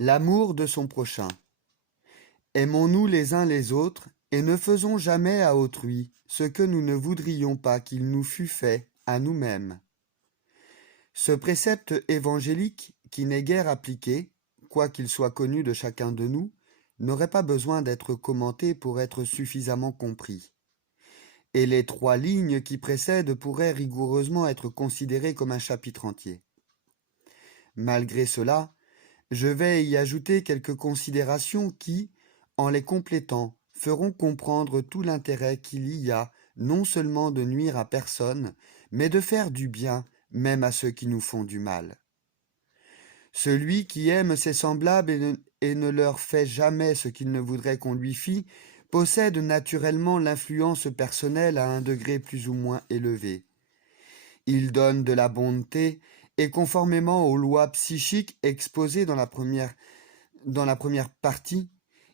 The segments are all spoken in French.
L'amour de son prochain. Aimons-nous les uns les autres, et ne faisons jamais à autrui ce que nous ne voudrions pas qu'il nous fût fait à nous-mêmes. Ce précepte évangélique, qui n'est guère appliqué, quoiqu'il soit connu de chacun de nous, n'aurait pas besoin d'être commenté pour être suffisamment compris. Et les 3 lignes qui précèdent pourraient rigoureusement être considérées comme un chapitre entier. Malgré cela, je vais y ajouter quelques considérations qui, en les complétant, feront comprendre tout l'intérêt qu'il y a non seulement de nuire à personne, mais de faire du bien même à ceux qui nous font du mal. Celui qui aime ses semblables et ne leur fait jamais ce qu'il ne voudrait qu'on lui fît, possède naturellement l'influence personnelle à un degré plus ou moins élevé. Il donne de la bonté, et conformément aux lois psychiques exposées dans la première partie,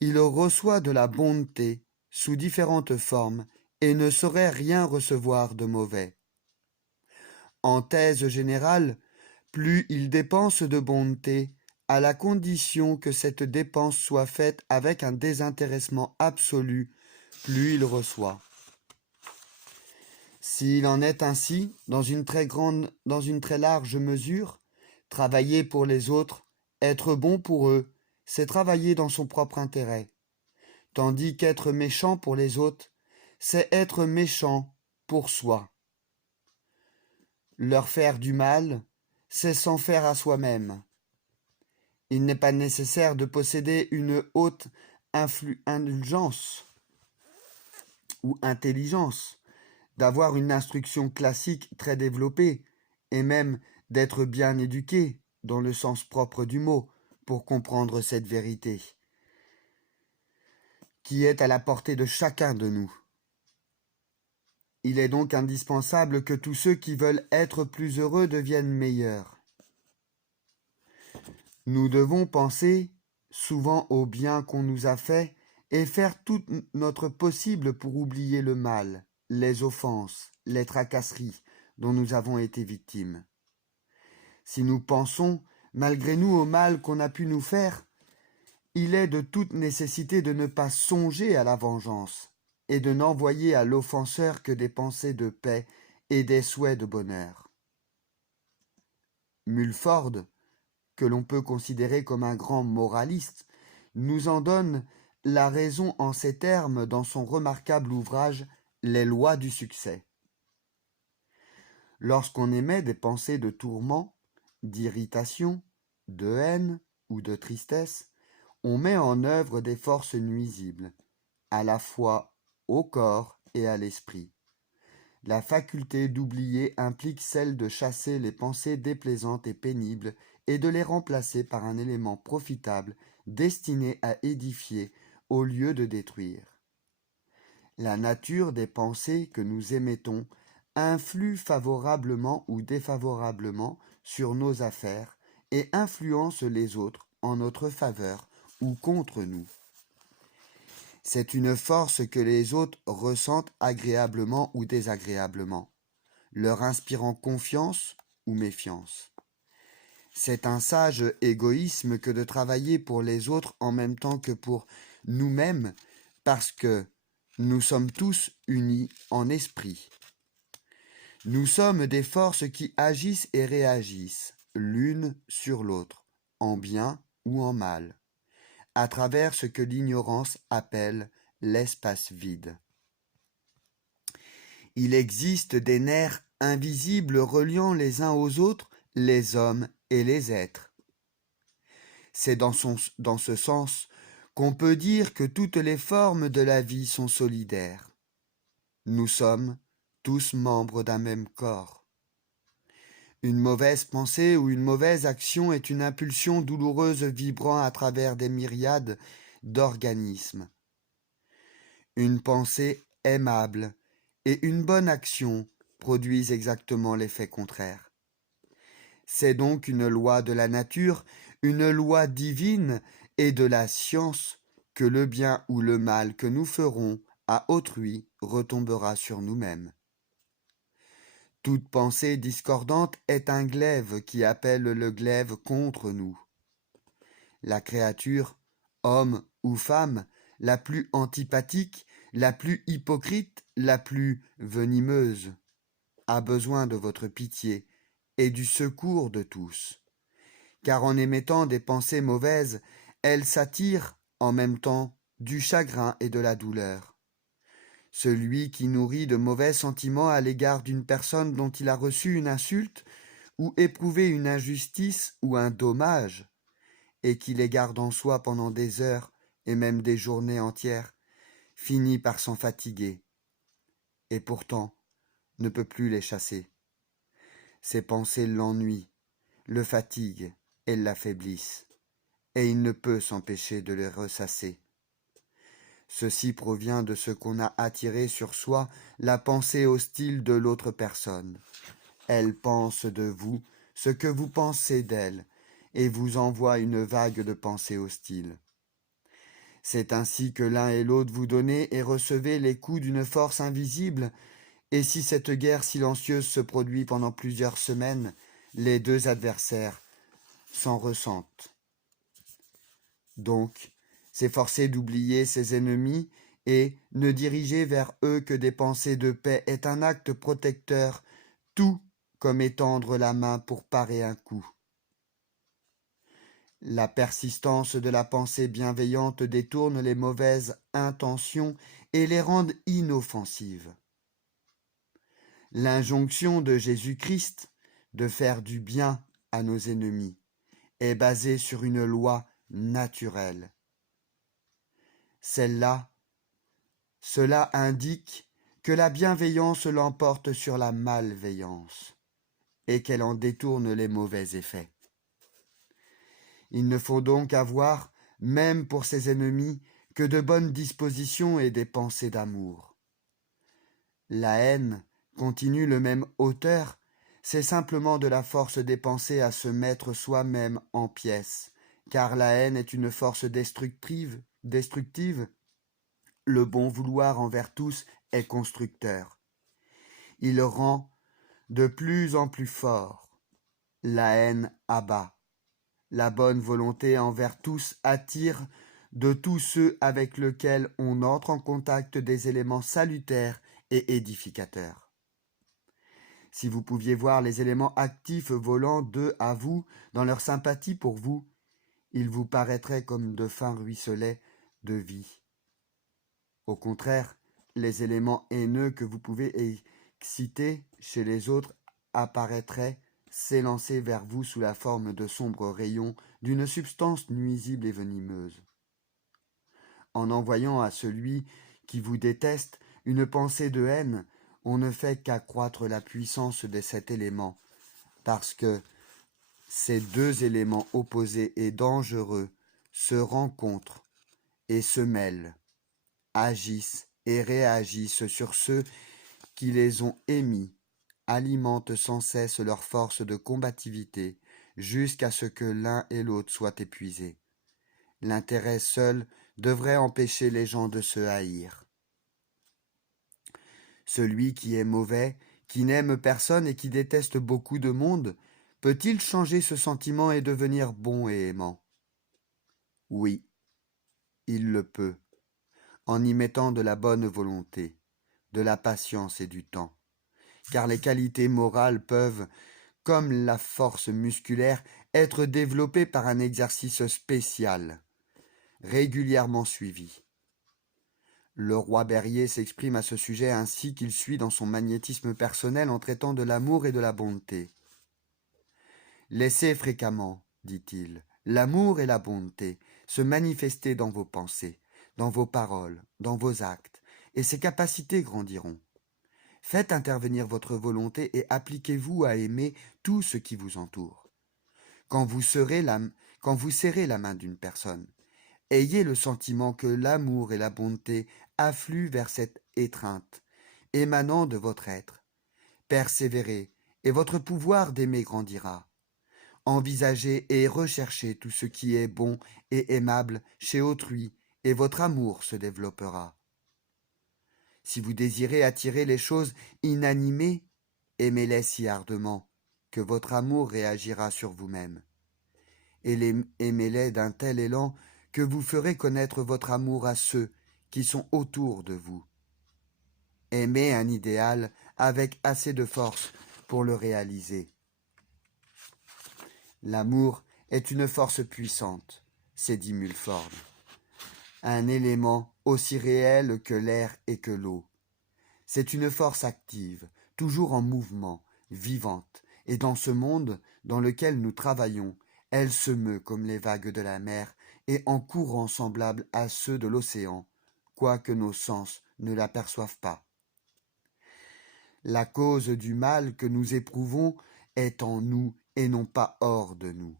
il reçoit de la bonté sous différentes formes et ne saurait rien recevoir de mauvais. En thèse générale, plus il dépense de bonté, à la condition que cette dépense soit faite avec un désintéressement absolu, plus il reçoit. S'il en est ainsi, dans une très large mesure, travailler pour les autres, être bon pour eux, c'est travailler dans son propre intérêt, tandis qu'être méchant pour les autres, c'est être méchant pour soi. Leur faire du mal, c'est s'en faire à soi-même. Il n'est pas nécessaire de posséder une haute indulgence ou intelligence, d'avoir une instruction classique très développée, et même d'être bien éduqué, dans le sens propre du mot, pour comprendre cette vérité, qui est à la portée de chacun de nous. Il est donc indispensable que tous ceux qui veulent être plus heureux deviennent meilleurs. Nous devons penser souvent au bien qu'on nous a fait et faire tout notre possible pour oublier le mal, les offenses, les tracasseries dont nous avons été victimes. Si nous pensons, malgré nous, au mal qu'on a pu nous faire, il est de toute nécessité de ne pas songer à la vengeance et de n'envoyer à l'offenseur que des pensées de paix et des souhaits de bonheur. Mulford, que l'on peut considérer comme un grand moraliste, nous en donne la raison en ces termes dans son remarquable ouvrage « Les lois du succès ». Lorsqu'on émet des pensées de tourment, d'irritation, de haine ou de tristesse, on met en œuvre des forces nuisibles, à la fois au corps et à l'esprit. La faculté d'oublier implique celle de chasser les pensées déplaisantes et pénibles et de les remplacer par un élément profitable destiné à édifier au lieu de détruire. La nature des pensées que nous émettons influe favorablement ou défavorablement sur nos affaires et influence les autres en notre faveur ou contre nous. C'est une force que les autres ressentent agréablement ou désagréablement, leur inspirant confiance ou méfiance. C'est un sage égoïsme que de travailler pour les autres en même temps que pour nous-mêmes, parce que nous sommes tous unis en esprit. Nous sommes des forces qui agissent et réagissent, l'une sur l'autre, en bien ou en mal, à travers ce que l'ignorance appelle l'espace vide. Il existe des nerfs invisibles reliant les uns aux autres les hommes et les êtres. C'est dans ce sens qu'on peut dire que toutes les formes de la vie sont solidaires. Nous sommes tous membres d'un même corps. Une mauvaise pensée ou une mauvaise action est une impulsion douloureuse vibrant à travers des myriades d'organismes. Une pensée aimable et une bonne action produisent exactement l'effet contraire. C'est donc une loi de la nature, une loi divine et de la science que le bien ou le mal que nous ferons à autrui retombera sur nous-mêmes. Toute pensée discordante est un glaive qui appelle le glaive contre nous. La créature, homme ou femme, la plus antipathique, la plus hypocrite, la plus venimeuse, a besoin de votre pitié et du secours de tous. Car en émettant des pensées mauvaises, elle s'attire en même temps du chagrin et de la douleur. Celui qui nourrit de mauvais sentiments à l'égard d'une personne dont il a reçu une insulte ou éprouvé une injustice ou un dommage, et qui les garde en soi pendant des heures et même des journées entières, finit par s'en fatiguer, et pourtant ne peut plus les chasser. Ses pensées l'ennuient, le fatiguent et l'affaiblissent, et il ne peut s'empêcher de les ressasser. Ceci provient de ce qu'on a attiré sur soi la pensée hostile de l'autre personne. Elle pense de vous ce que vous pensez d'elle, et vous envoie une vague de pensées hostiles. C'est ainsi que l'un et l'autre vous donnez et recevez les coups d'une force invisible, et si cette guerre silencieuse se produit pendant plusieurs semaines, les deux adversaires s'en ressentent. Donc, s'efforcer d'oublier ses ennemis et ne diriger vers eux que des pensées de paix est un acte protecteur, tout comme étendre la main pour parer un coup. La persistance de la pensée bienveillante détourne les mauvaises intentions et les rend inoffensives. L'injonction de Jésus-Christ de faire du bien à nos ennemis est basée sur une loi naturelle. Cela indique que la bienveillance l'emporte sur la malveillance et qu'elle en détourne les mauvais effets. Il ne faut donc avoir, même pour ses ennemis, que de bonnes dispositions et des pensées d'amour. La haine, continue le même auteur, c'est simplement de la force des pensées à se mettre soi-même en pièces, car la haine est une force destructive. Le bon vouloir envers tous est constructeur. Il rend de plus en plus fort. La haine abat. La bonne volonté envers tous attire de tous ceux avec lesquels on entre en contact des éléments salutaires et édificateurs. Si vous pouviez voir les éléments actifs volant d'eux à vous dans leur sympathie pour vous, ils vous paraîtraient comme de fins ruisselets de vie. Au contraire, les éléments haineux que vous pouvez exciter chez les autres apparaîtraient s'élancer vers vous sous la forme de sombres rayons d'une substance nuisible et venimeuse. En envoyant à celui qui vous déteste une pensée de haine, on ne fait qu'accroître la puissance de cet élément, parce que ces deux éléments opposés et dangereux se rencontrent et se mêlent, agissent et réagissent sur ceux qui les ont émis, alimentent sans cesse leur force de combativité jusqu'à ce que l'un et l'autre soient épuisés. L'intérêt seul devrait empêcher les gens de se haïr. Celui qui est mauvais, qui n'aime personne et qui déteste beaucoup de monde, peut-il changer ce sentiment et devenir bon et aimant? Oui, il le peut, en y mettant de la bonne volonté, de la patience et du temps, car les qualités morales peuvent, comme la force musculaire, être développées par un exercice spécial, régulièrement suivi. Le roi Berryer s'exprime à ce sujet ainsi qu'il suit dans son magnétisme personnel en traitant de l'amour et de la bonté. Laissez fréquemment, dit-il, l'amour et la bonté se manifester dans vos pensées, dans vos paroles, dans vos actes, et ces capacités grandiront. Faites intervenir votre volonté et appliquez-vous à aimer tout ce qui vous entoure. Quand vous serrez la main d'une personne, ayez le sentiment que l'amour et la bonté affluent vers cette étreinte, émanant de votre être. Persévérez, et votre pouvoir d'aimer grandira. Envisagez et recherchez tout ce qui est bon et aimable chez autrui, et votre amour se développera. Si vous désirez attirer les choses inanimées, aimez-les si ardemment que votre amour réagira sur vous-même. et aimez-les d'un tel élan que vous ferez connaître votre amour à ceux qui sont autour de vous. Aimez un idéal avec assez de force pour le réaliser. L'amour est une force puissante, s'est dit Mulford, un élément aussi réel que l'air et que l'eau. C'est une force active, toujours en mouvement, vivante, et dans ce monde dans lequel nous travaillons, elle se meut comme les vagues de la mer et en courants semblables à ceux de l'océan, quoique nos sens ne l'aperçoivent pas. La cause du mal que nous éprouvons est en nous et non pas hors de nous.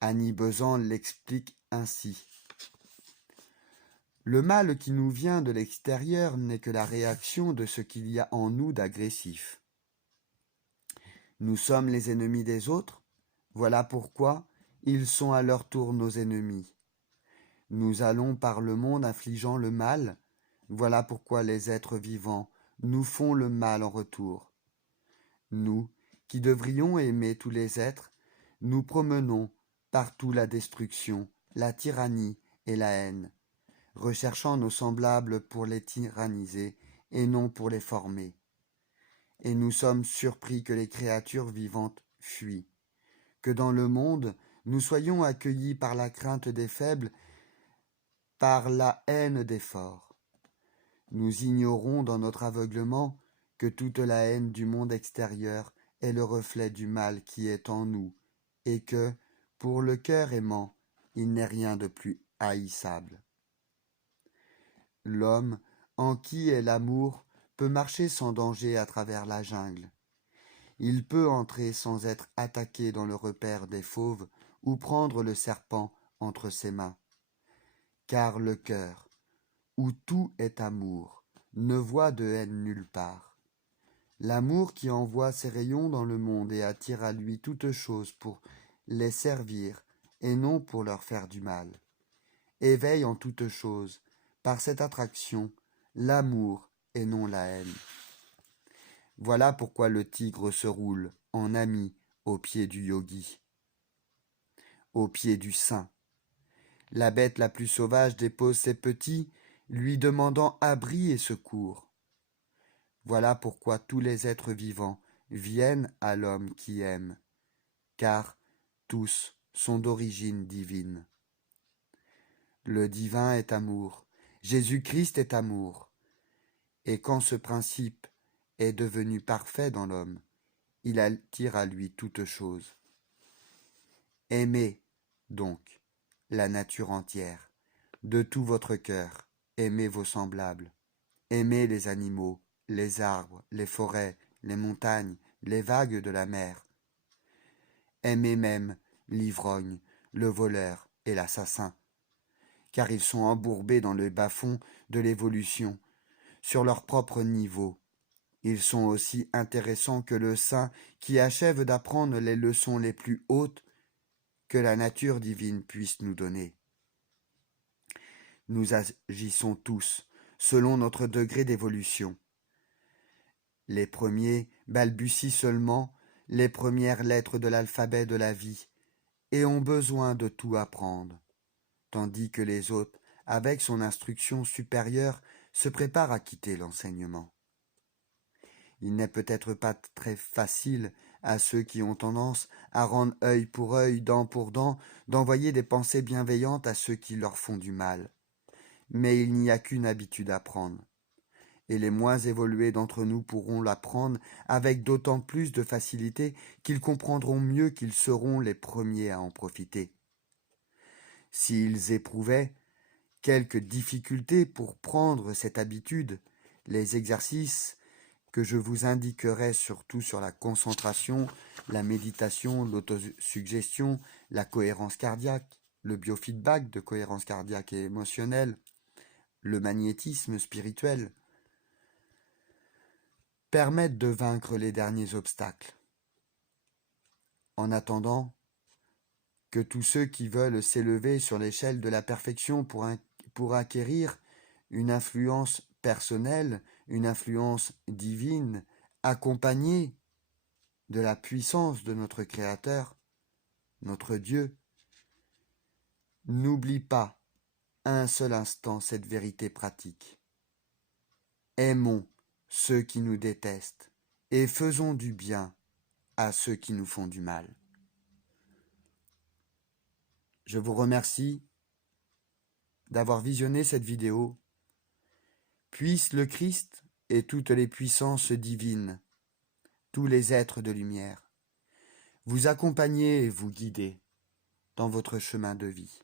Annie Besant l'explique ainsi. Le mal qui nous vient de l'extérieur n'est que la réaction de ce qu'il y a en nous d'agressif. Nous sommes les ennemis des autres, voilà pourquoi ils sont à leur tour nos ennemis. Nous allons par le monde infligeant le mal, voilà pourquoi les êtres vivants nous font le mal en retour. Nous, qui devrions aimer tous les êtres, nous promenons partout la destruction, la tyrannie et la haine, recherchant nos semblables pour les tyranniser et non pour les former. Et nous sommes surpris que les créatures vivantes fuient, que dans le monde nous soyons accueillis par la crainte des faibles, par la haine des forts. Nous ignorons dans notre aveuglement que toute la haine du monde extérieur est le reflet du mal qui est en nous, et que, pour le cœur aimant, il n'est rien de plus haïssable. L'homme, en qui est l'amour, peut marcher sans danger à travers la jungle. Il peut entrer sans être attaqué dans le repaire des fauves ou prendre le serpent entre ses mains. Car le cœur, où tout est amour, ne voit de haine nulle part. L'amour qui envoie ses rayons dans le monde et attire à lui toutes choses pour les servir et non pour leur faire du mal, éveille en toutes choses, par cette attraction, l'amour et non la haine. Voilà pourquoi le tigre se roule, en ami, au pied du yogi, au pied du saint. La bête la plus sauvage dépose ses petits, lui demandant abri et secours. Voilà pourquoi tous les êtres vivants viennent à l'homme qui aime, car tous sont d'origine divine. Le divin est amour, Jésus-Christ est amour, et quand ce principe est devenu parfait dans l'homme, il attire à lui toutes choses. Aimez, donc, la nature entière, de tout votre cœur, aimez vos semblables, aimez les animaux, les arbres, les forêts, les montagnes, les vagues de la mer. Aimez même l'ivrogne, le voleur et l'assassin, car ils sont embourbés dans le bas-fond de l'évolution, sur leur propre niveau. Ils sont aussi intéressants que le saint qui achève d'apprendre les leçons les plus hautes que la nature divine puisse nous donner. Nous agissons tous selon notre degré d'évolution. Les premiers balbutient seulement les premières lettres de l'alphabet de la vie et ont besoin de tout apprendre, tandis que les autres, avec son instruction supérieure, se préparent à quitter l'enseignement. Il n'est peut-être pas très facile à ceux qui ont tendance à rendre œil pour œil, dent pour dent, d'envoyer des pensées bienveillantes à ceux qui leur font du mal. Mais il n'y a qu'une habitude à prendre, et les moins évolués d'entre nous pourront l'apprendre avec d'autant plus de facilité qu'ils comprendront mieux qu'ils seront les premiers à en profiter. S'ils éprouvaient quelques difficultés pour prendre cette habitude, les exercices que je vous indiquerai surtout sur la concentration, la méditation, l'autosuggestion, la cohérence cardiaque, le biofeedback de cohérence cardiaque et émotionnelle, le magnétisme spirituel, permettent de vaincre les derniers obstacles. En attendant que tous ceux qui veulent s'élever sur l'échelle de la perfection pour acquérir une influence personnelle, une influence divine, accompagnée de la puissance de notre Créateur, notre Dieu, n'oublie pas un seul instant cette vérité pratique. Aimons ceux qui nous détestent et faisons du bien à ceux qui nous font du mal. Je vous remercie d'avoir visionné cette vidéo. Puisse le Christ et toutes les puissances divines, tous les êtres de lumière, vous accompagner et vous guider dans votre chemin de vie.